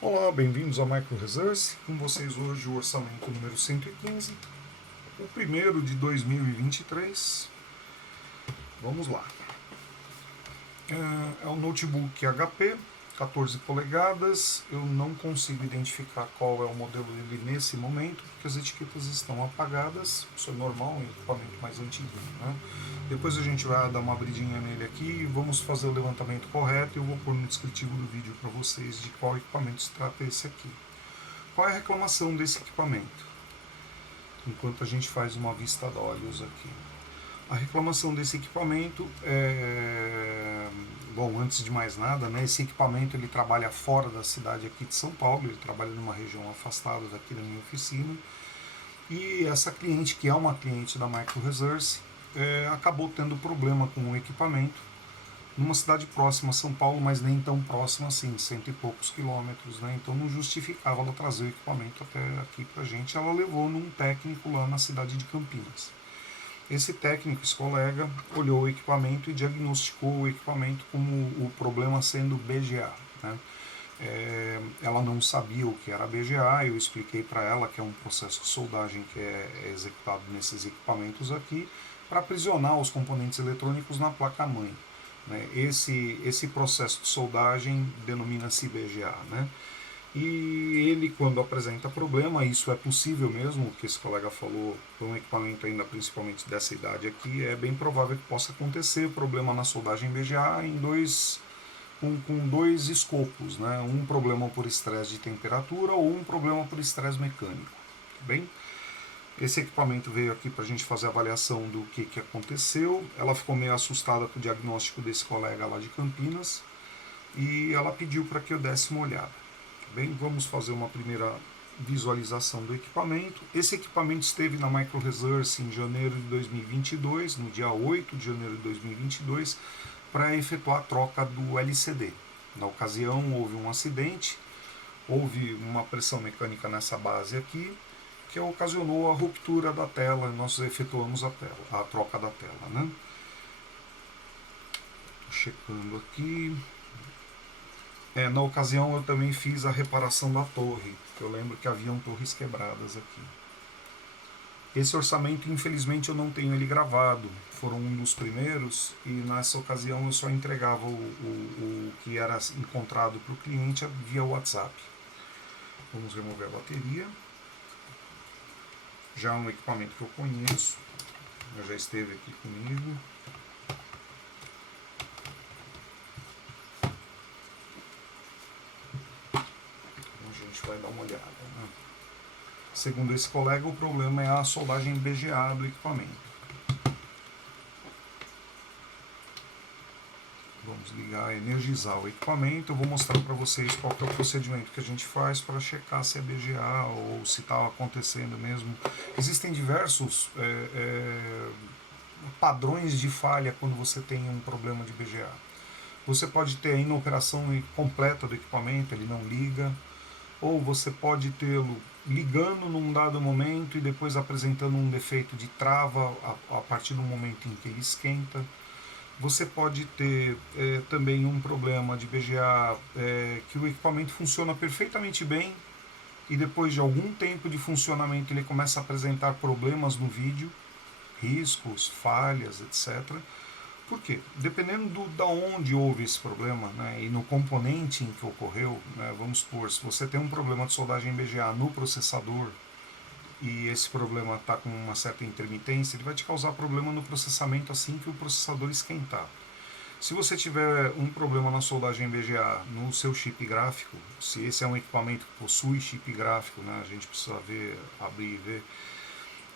Olá, bem-vindos ao Micro Resource. Com vocês hoje o orçamento número 115, o primeiro de 2023. Vamos lá. É um notebook HP, 14 polegadas. Eu não consigo identificar qual é o modelo dele nesse momento, porque as etiquetas estão apagadas. Isso é normal, é um equipamento mais antigo, né? Depois a gente vai dar uma abridinha nele aqui e vamos fazer o levantamento correto. E eu vou pôr no descritivo do vídeo para vocês de qual equipamento se trata esse aqui. Qual é a reclamação desse equipamento? Enquanto a gente faz uma vista de olhos aqui. A reclamação desse equipamento é... Bom, antes de mais nada, né, esse equipamento ele trabalha fora da cidade aqui de São Paulo, ele trabalha numa região afastada daqui da minha oficina. E essa cliente, que é uma cliente da Micro Resource, acabou tendo problema com o equipamento numa cidade próxima a São Paulo, mas nem tão próxima assim, cento e poucos quilômetros, né? Então não justificava ela trazer o equipamento até aqui pra gente. Ela levou num técnico lá na cidade de Campinas. Esse técnico, esse colega, olhou o equipamento e diagnosticou o equipamento como o problema sendo BGA, né? Ela não sabia o que era BGA, eu expliquei para ela que é um processo de soldagem que é executado nesses equipamentos aqui para aprisionar os componentes eletrônicos na placa-mãe. Né? Esse processo de soldagem denomina-se BGA. Né? E ele, quando apresenta problema, isso é possível mesmo, o que esse colega falou, para um equipamento ainda principalmente dessa idade aqui, é bem provável que possa acontecer problema na soldagem BGA com dois escopos, né? Um problema por estresse de temperatura ou um problema por estresse mecânico. Bem, esse equipamento veio aqui para a gente fazer a avaliação do que aconteceu. Ela ficou meio assustada com o diagnóstico desse colega lá de Campinas e ela pediu para que eu desse uma olhada. Bem, vamos fazer uma primeira visualização do equipamento. Esse equipamento esteve na Micro Resource em janeiro de 2022, no dia 8 de janeiro de 2022, para efetuar a troca do LCD. Na ocasião houve um acidente, houve uma pressão mecânica nessa base aqui, que ocasionou a ruptura da tela, nós efetuamos a troca da tela. Né? Checando aqui. Na ocasião eu também fiz a reparação da torre, que eu lembro que haviam torres quebradas aqui. Esse orçamento, infelizmente, eu não tenho ele gravado. Foram um dos primeiros e nessa ocasião eu só entregava o que era encontrado para o cliente via WhatsApp. Vamos remover a bateria. Já é um equipamento que eu conheço, já esteve aqui comigo. Então a gente vai dar uma olhada. Né? Segundo esse colega, o problema é a soldagem BGA do equipamento. Vamos ligar, energizar o equipamento. Eu vou mostrar para vocês qual que é o procedimento que a gente faz para checar se é BGA ou se está acontecendo mesmo. Existem diversos padrões de falha quando você tem um problema de BGA. Você pode ter a inoperação completa do equipamento, ele não liga, ou você pode tê-lo ligando num dado momento e depois apresentando um defeito de trava a partir do momento em que ele esquenta. Você pode ter também um problema de BGA que o equipamento funciona perfeitamente bem e depois de algum tempo de funcionamento ele começa a apresentar problemas no vídeo, riscos, falhas, etc. Por quê? Dependendo da onde houve esse problema, né, e no componente em que ocorreu, né, vamos supor, se você tem um problema de soldagem BGA no processador e esse problema está com uma certa intermitência, ele vai te causar problema no processamento assim que o processador esquentar. Se você tiver um problema na soldagem BGA no seu chip gráfico, se esse é um equipamento que possui chip gráfico, né, a gente precisa ver, abrir e ver.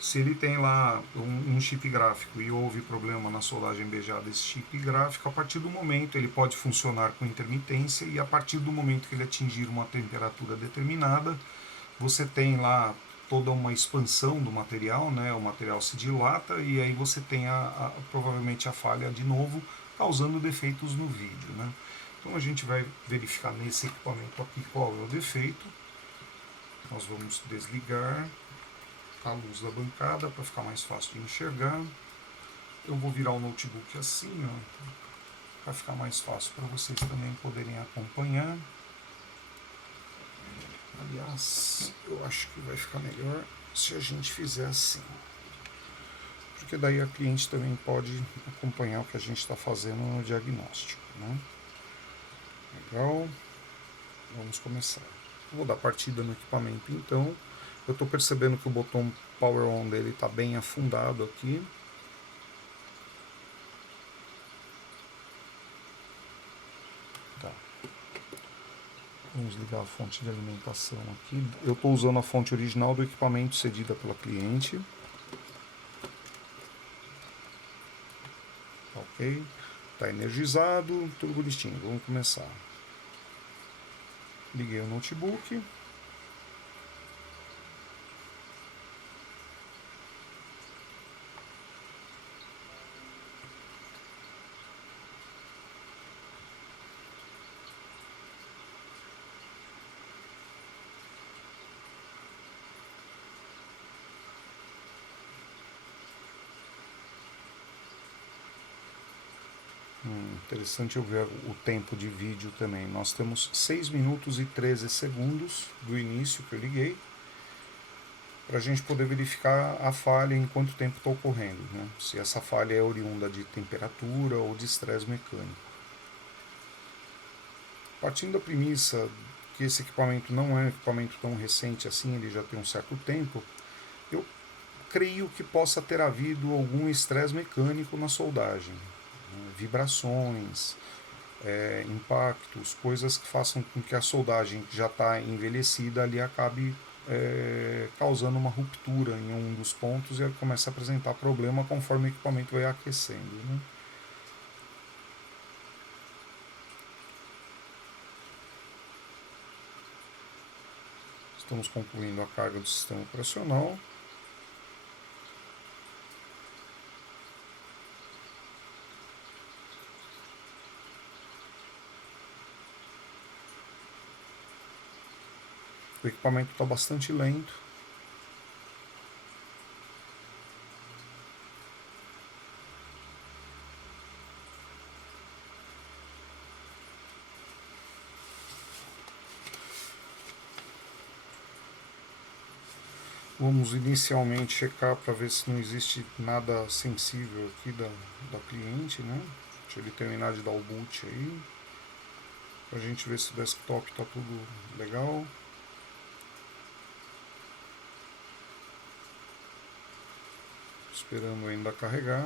Se ele tem lá um chip gráfico e houve problema na soldagem BGA desse chip gráfico, a partir do momento ele pode funcionar com intermitência e a partir do momento que ele atingir uma temperatura determinada, você tem lá toda uma expansão do material, né? O material se dilata e aí você tem provavelmente a falha de novo, causando defeitos no vídeo. Né? Então a gente vai verificar nesse equipamento aqui qual é o defeito. Nós vamos desligar a luz da bancada para ficar mais fácil de enxergar. Eu vou virar o notebook assim, para ficar mais fácil para vocês também poderem acompanhar. Aliás, eu acho que vai ficar melhor se a gente fizer assim. Porque daí a cliente também pode acompanhar o que a gente está fazendo no diagnóstico, né? Legal. Vamos começar. Vou dar partida no equipamento então. Eu estou percebendo que o botão Power On dele está bem afundado aqui. Tá. Vamos ligar a fonte de alimentação aqui. Eu estou usando a fonte original do equipamento cedida pela cliente. Ok. Está energizado, tudo bonitinho. Vamos começar. Liguei o notebook. Interessante eu ver o tempo de vídeo também. Nós temos 6 minutos e 13 segundos do início que eu liguei, para a gente poder verificar a falha em quanto tempo está ocorrendo, né? Se essa falha é oriunda de temperatura ou de estresse mecânico. Partindo da premissa que esse equipamento não é um equipamento tão recente assim, ele já tem um certo tempo, eu creio que possa ter havido algum estresse mecânico na soldagem, né? Vibrações, impactos, coisas que façam com que a soldagem que já está envelhecida ali acabe causando uma ruptura em um dos pontos e começa a apresentar problema conforme o equipamento vai aquecendo, né? Estamos concluindo a carga do sistema operacional. O equipamento está bastante lento. Vamos inicialmente checar para ver se não existe nada sensível aqui da cliente, né? Deixa ele terminar de dar o boot aí, para a gente ver se o desktop está tudo legal. Esperando ainda carregar.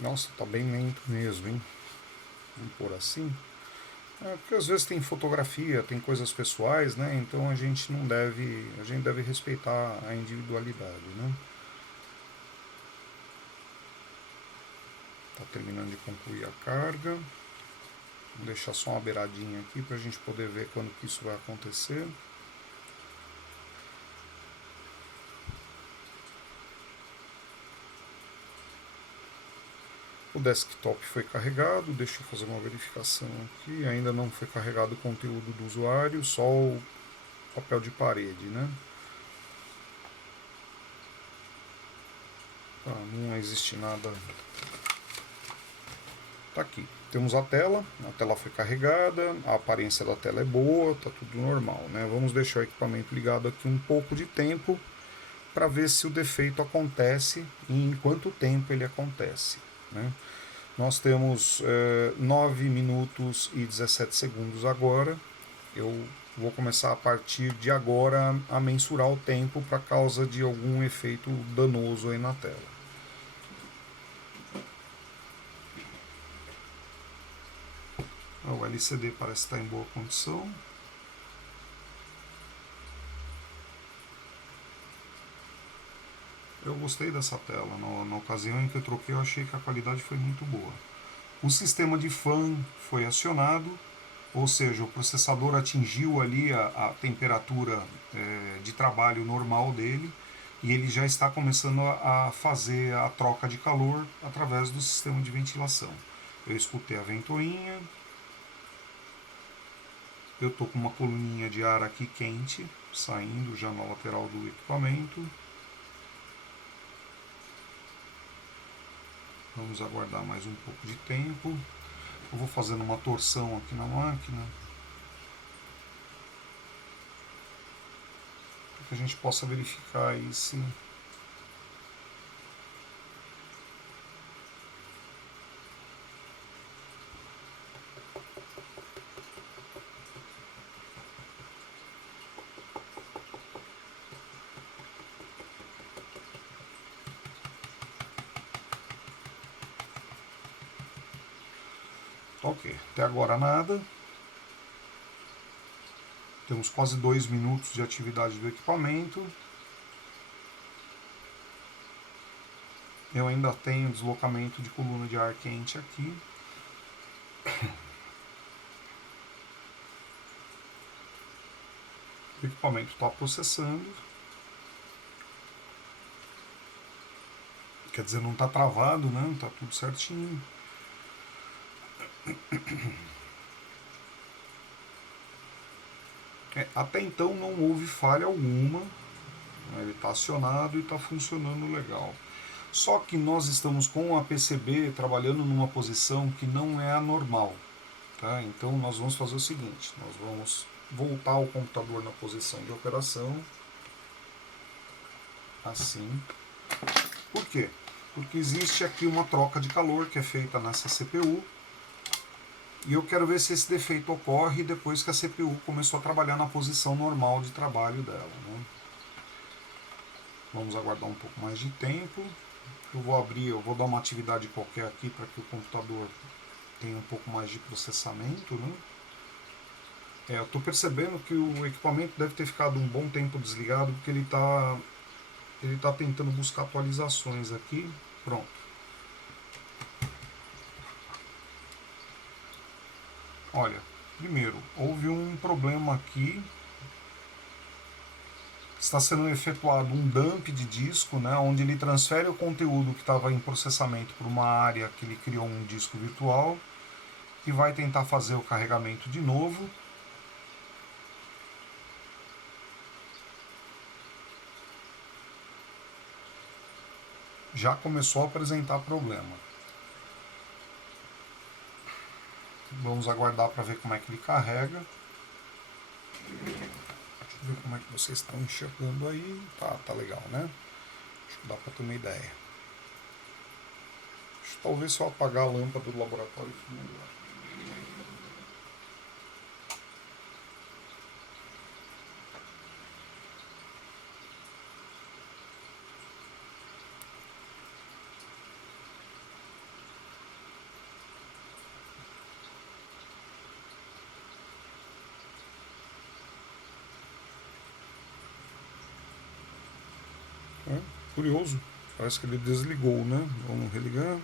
Nossa, tá bem lento mesmo, hein? Vamos pôr assim. Porque às vezes tem fotografia, tem coisas pessoais, né? Então a gente deve respeitar a individualidade, né? Tá terminando de concluir a carga. Vou deixar só uma beiradinha aqui para a gente poder ver quando que isso vai acontecer. O desktop foi carregado, deixa eu fazer uma verificação aqui, ainda não foi carregado o conteúdo do usuário, só o papel de parede, né? Tá, não existe nada. Tá aqui, temos a tela foi carregada, a aparência da tela é boa, tá tudo normal, né? Vamos deixar o equipamento ligado aqui um pouco de tempo para ver se o defeito acontece e em quanto tempo ele acontece, né? Nós temos 9 minutos e 17 segundos agora. Eu vou começar a partir de agora a mensurar o tempo para causa de algum efeito danoso aí na tela. O LCD parece estar em boa condição. Eu gostei dessa tela. Na ocasião em que eu troquei, eu achei que a qualidade foi muito boa. O sistema de fan foi acionado, ou seja, o processador atingiu ali a temperatura de trabalho normal dele e ele já está começando a fazer a troca de calor através do sistema de ventilação. Eu escutei a ventoinha. Eu estou com uma coluninha de ar aqui quente, saindo já na lateral do equipamento. Vamos aguardar mais um pouco de tempo. Eu vou fazendo uma torção aqui na máquina, para que a gente possa verificar aí se... Ok, até agora nada. Temos quase 2 minutos de atividade do equipamento. Eu ainda tenho deslocamento de coluna de ar quente aqui. O equipamento está processando. Quer dizer, não está travado, né? Está tudo certinho. Até então não houve falha alguma. Ele está acionado e está funcionando legal. Só que nós estamos com a PCB trabalhando numa posição que não é a normal. Tá? Então nós vamos fazer o seguinte, nós vamos voltar o computador na posição de operação. Assim. Por quê? Porque existe aqui uma troca de calor que é feita nessa CPU. E eu quero ver se esse defeito ocorre depois que a CPU começou a trabalhar na posição normal de trabalho dela. Né? Vamos aguardar um pouco mais de tempo. Eu vou dar uma atividade qualquer aqui para que o computador tenha um pouco mais de processamento. Né? Eu estou percebendo que o equipamento deve ter ficado um bom tempo desligado, porque ele tá tentando buscar atualizações aqui. Pronto. Olha, primeiro, houve um problema aqui. Está sendo efetuado um dump de disco, né, onde ele transfere o conteúdo que estava em processamento para uma área que ele criou um disco virtual e vai tentar fazer o carregamento de novo. Já começou a apresentar problema. Vamos aguardar para ver como é que ele carrega. Deixa eu ver como é que vocês estão enxergando aí. Tá legal, né? Acho que dá para ter uma ideia. Talvez se eu apagar a lâmpada do laboratório fique melhor. Curioso, parece que ele desligou, né? Vamos religar.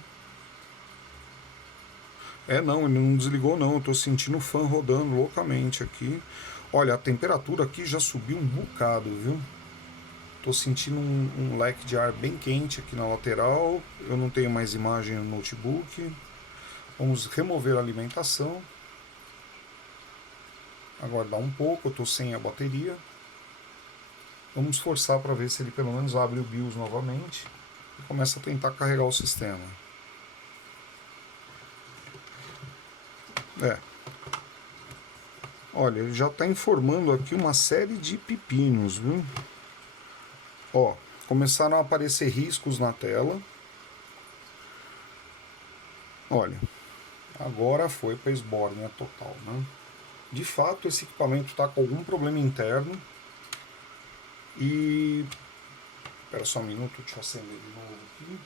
Não, ele não desligou não, eu estou sentindo o fan rodando loucamente aqui. Olha, a temperatura aqui já subiu um bocado, viu? Estou sentindo um leque de ar bem quente aqui na lateral. Eu não tenho mais imagem no notebook. Vamos remover a alimentação. Aguardar um pouco, eu estou sem a bateria. Vamos forçar para ver se ele pelo menos abre o BIOS novamente e começa a tentar carregar o sistema. Olha, ele já está informando aqui uma série de pepinos, viu? Ó, começaram a aparecer riscos na tela. Olha, agora foi para esbórnia total, né? De fato, esse equipamento está com algum problema interno. E... espera só um minuto, deixa eu acender de novo aqui.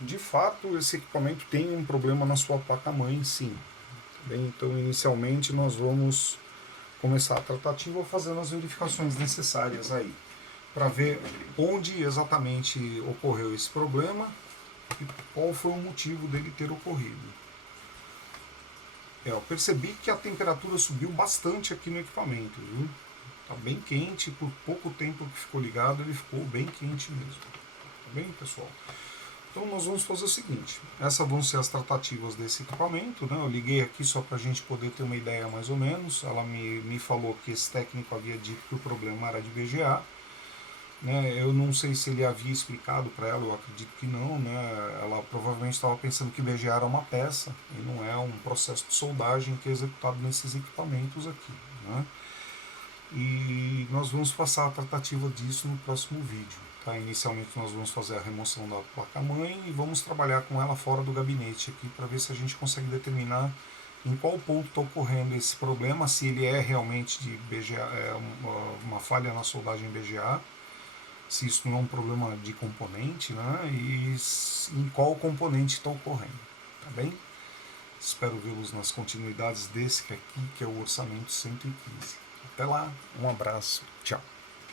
De fato, esse equipamento tem um problema na sua placa-mãe, sim. Bem, então, inicialmente, nós vamos começar a tratativa fazendo as verificações necessárias aí, para ver onde exatamente ocorreu esse problema e qual foi o motivo dele ter ocorrido. Eu percebi que a temperatura subiu bastante aqui no equipamento, viu? Tá bem quente, por pouco tempo que ficou ligado, ele ficou bem quente mesmo. Tá bem, pessoal? Então nós vamos fazer o seguinte, essas vão ser as tratativas desse equipamento, né? Eu liguei aqui só para a gente poder ter uma ideia mais ou menos. Ela me falou que esse técnico havia dito que o problema era de BGA. Né? Eu não sei se ele havia explicado para ela, eu acredito que não. Né? Ela provavelmente estava pensando que BGA era uma peça e não é um processo de soldagem que é executado nesses equipamentos aqui. Né? E nós vamos passar a tratativa disso no próximo vídeo. Tá? Inicialmente nós vamos fazer a remoção da placa-mãe e vamos trabalhar com ela fora do gabinete aqui para ver se a gente consegue determinar em qual ponto está ocorrendo esse problema, se ele é realmente de BGA, uma falha na soldagem BGA, se isso não é um problema de componente, né? E em qual componente está ocorrendo, tá bem? Espero vê-los nas continuidades desse que aqui, que é o orçamento 115. Até lá, um abraço, tchau.